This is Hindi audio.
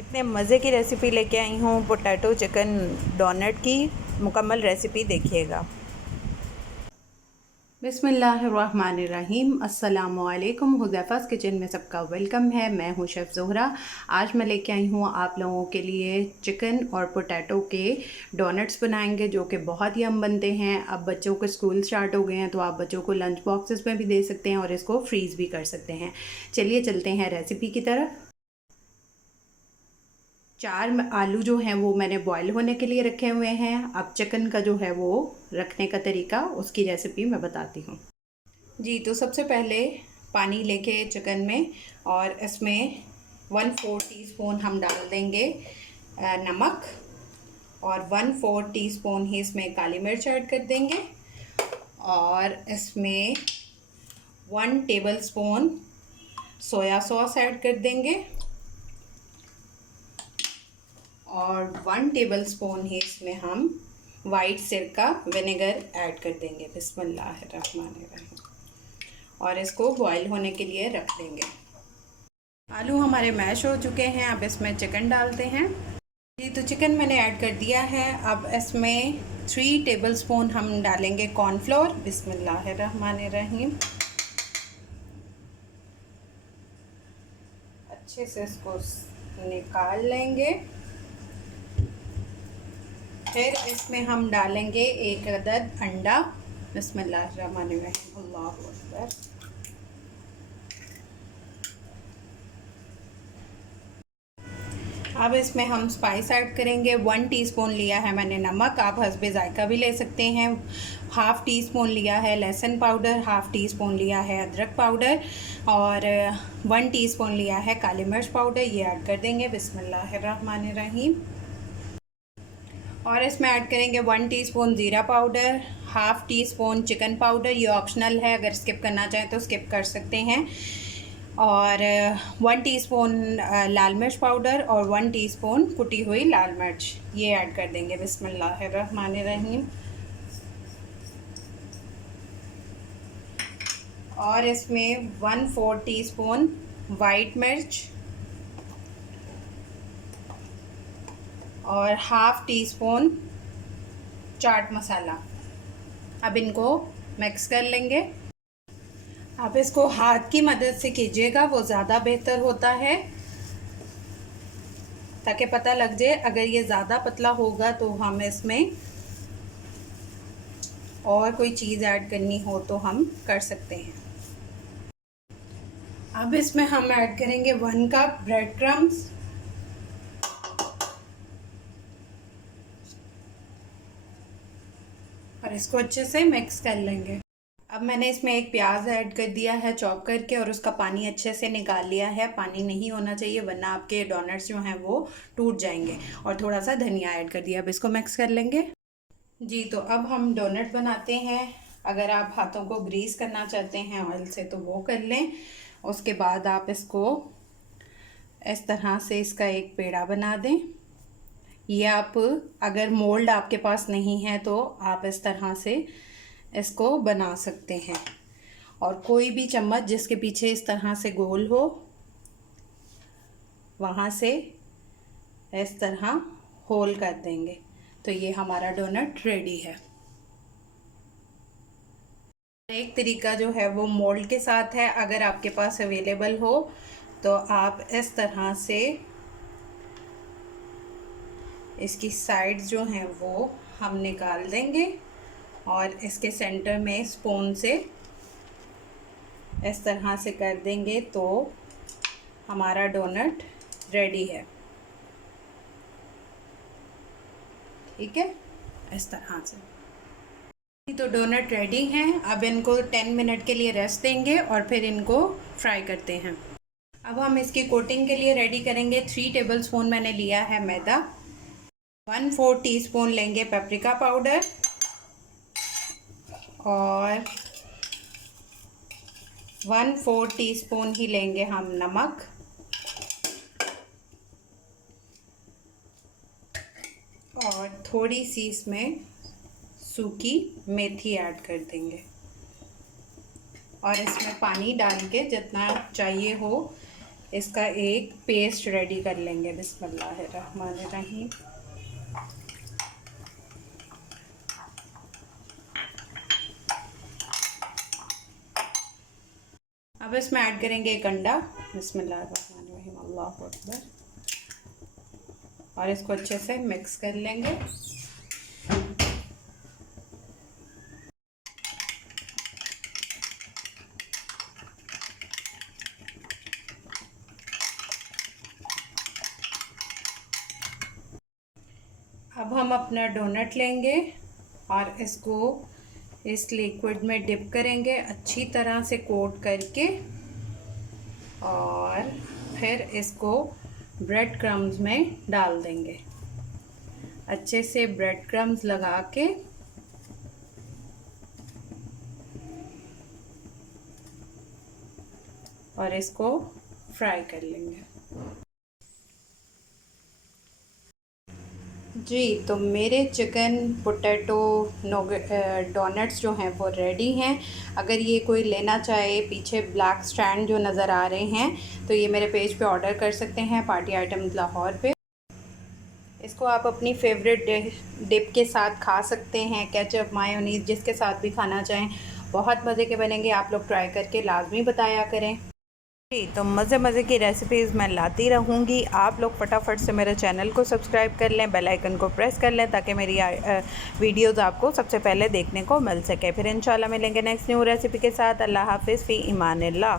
इतने मज़े की रेसिपी लेके आई हूँ पोटैटो चिकन डोनट की। मुकम्मल रेसिपी देखिएगा। बिस्मिल्लाहिर्रहमानिर्रहीम। अस्सलामुअलैकुम। हुज़ैफ़ा's किचन में सबका वेलकम है। मैं हूँ शेफ़ ज़ोहरा। आज मैं लेके आई हूँ आप लोगों के लिए चिकन और पोटैटो के डोनट्स बनाएंगे, जो कि बहुत ही यम बनते हैं। अब बच्चों के स्कूल स्टार्ट हो गए हैं, तो आप बच्चों को लंच बॉक्सेस में भी दे सकते हैं और इसको फ्रीज़ भी कर सकते हैं। चलिए चलते हैं रेसिपी की तरफ। 4 आलू जो हैं वो मैंने बॉईल होने के लिए रखे हुए हैं। अब चिकन का जो है वो रखने का तरीका, उसकी रेसिपी मैं बताती हूँ। जी, तो सबसे पहले पानी लेके चिकन में, और इसमें 1/4 टीस्पून हम डाल देंगे नमक, और 1/4 टीस्पून ही इसमें काली मिर्च ऐड कर देंगे, और इसमें 1 टेबलस्पून सोया सॉस ऐड कर देंगे, और 1 टेबलस्पून ही इसमें हम वाइट सिरका विनेगर ऐड कर देंगे। बिस्मिल्लाहिर्रहमानिर्रहीम। और इसको बॉईल होने के लिए रख देंगे। आलू हमारे मैश हो चुके हैं। अब इसमें चिकन डालते हैं। जी, तो चिकन मैंने ऐड कर दिया है। अब इसमें 3 टेबलस्पून हम डालेंगे कॉर्नफ्लोर। बिस्मिल्लाहिर्रहमानिर्रहीम। अच्छे से इसको निकाल लेंगे। फिर इसमें हम डालेंगे 1 अदद अंडा। बिस्मिल्लाहिर्रहमानिर्रहीम। अल्लाहु अकबर। अब इसमें हम स्पाइस ऐड करेंगे। 1 टीस्पून लिया है मैंने नमक, आप हस्बे ज़ायका भी ले सकते हैं। हाफ़ टी स्पून लिया है लहसुन पाउडर, हाफ़ टी स्पून लिया है अदरक पाउडर, और 1 टीस्पून लिया है काली मिर्च पाउडर। ये ऐड कर देंगे। बिस्मिल्लाहिर्रहमानिर्रहीम। और इसमें ऐड करेंगे 1 टीस्पून ज़ीरा powder, half tea spoon chicken powder. ये ऑप्शनल है, अगर स्किप करना चाहें तो स्किप कर सकते हैं। और 1 टीस्पून लाल मिर्च पाउडर, और 1 टीस्पून कुटी हुई लाल मिर्च, ये ऐड कर देंगे। बिस्मिल्लाहिर्रहमानिर्रहीम। और इसमें 1/4 टीस्पून वाइट मिर्च, और half tea spoon chaat masala. अब इनको मिक्स कर लेंगे। आप इसको हाथ की मदद से कीजिएगा, वो ज़्यादा बेहतर होता है, ताकि पता लग जाए। अगर ये ज़्यादा पतला होगा तो हम इसमें और कोई चीज़ ऐड करनी हो तो हम कर सकते हैं। अब इसमें हम ऐड करेंगे 1 कप ब्रेड क्रम्स, और इसको अच्छे से मिक्स कर लेंगे। अब मैंने इसमें एक प्याज ऐड कर दिया है चॉप करके, और उसका पानी अच्छे से निकाल लिया है। पानी नहीं होना चाहिए, वरना आपके डोनट्स जो हैं वो टूट जाएंगे। और थोड़ा सा धनिया ऐड कर दिया। अब इसको मिक्स कर लेंगे। जी, तो अब हम डोनट बनाते हैं। अगर आप हाथों को ग्रीस करना चाहते हैं ऑयल से तो वो कर लें। उसके बाद आप इसको इस तरह से इसका एक पेड़ा बना दें। ये आप, अगर मोल्ड आपके पास नहीं है तो आप इस तरह से इसको बना सकते हैं। और कोई भी चम्मच जिसके पीछे इस तरह से गोल हो, वहाँ से इस तरह होल कर देंगे, तो ये हमारा डोनट रेडी है। एक तरीका जो है वो मोल्ड के साथ है। अगर आपके पास अवेलेबल हो तो आप इस तरह से इसकी साइड्स जो हैं वो हम निकाल देंगे, और इसके सेंटर में स्पून से इस तरह से कर देंगे, तो हमारा डोनट रेडी है। ठीक है, इस तरह से। तो डोनट रेडी हैं। अब इनको 10 मिनट के लिए रेस्ट देंगे, और फिर इनको फ्राई करते हैं। अब हम इसकी कोटिंग के लिए रेडी करेंगे। 3 टेबलस्पून मैंने लिया है मैदा, 1/4 टीस्पून लेंगे पेपरिका पाउडर, और 1/4 टीस्पून ही लेंगे हम नमक, और थोड़ी सी इसमें सूखी मेथी ऐड कर देंगे। और इसमें पानी डाल के जितना चाहिए हो इसका एक पेस्ट रेडी कर लेंगे। बिस्मिल्लाहिर्रहमानिर्रहीम। अब इसमें ऐड करेंगे एक अंडा। बिस्मिल्लाहिर्रहमानिर्रहीम, अल्लाहु अकबर। और इसको अच्छे से मिक्स कर लेंगे। अब हम अपना डोनट लेंगे और इसको इस लिक्विड में डिप करेंगे अच्छी तरह से कोट करके, और फिर इसको ब्रेड क्रम्स में डाल देंगे। अच्छे से ब्रेड क्रम्स लगा के और इसको फ्राई कर लेंगे। जी, तो मेरे चिकन पोटैटो डोनट्स जो हैं वो रेडी हैं। अगर ये कोई लेना चाहे, पीछे ब्लैक स्टैंड जो नज़र आ रहे हैं, तो ये मेरे पेज पे ऑर्डर कर सकते हैं, पार्टी आइटम्स लाहौर पे। इसको आप अपनी फेवरेट डिप के साथ खा सकते हैं, केचप, मायोनीज़, जिसके साथ भी खाना चाहें। बहुत मज़े के बनेंगे, आप लोग ट्राई करके लाजमी बताया करें। जी, तो मज़े की रेसिपीज़ मैं लाती रहूँगी। आप लोग फटाफट से मेरे चैनल को सब्सक्राइब कर लें, बेल आइकन को प्रेस कर लें, ताकि मेरी वीडियोज़ आपको सबसे पहले देखने को मिल सके। फिर इंशाल्लाह मिलेंगे नेक्स्ट न्यू रेसिपी के साथ। अल्लाह हाफ़िज़, फ़ी इमानिल्लाह।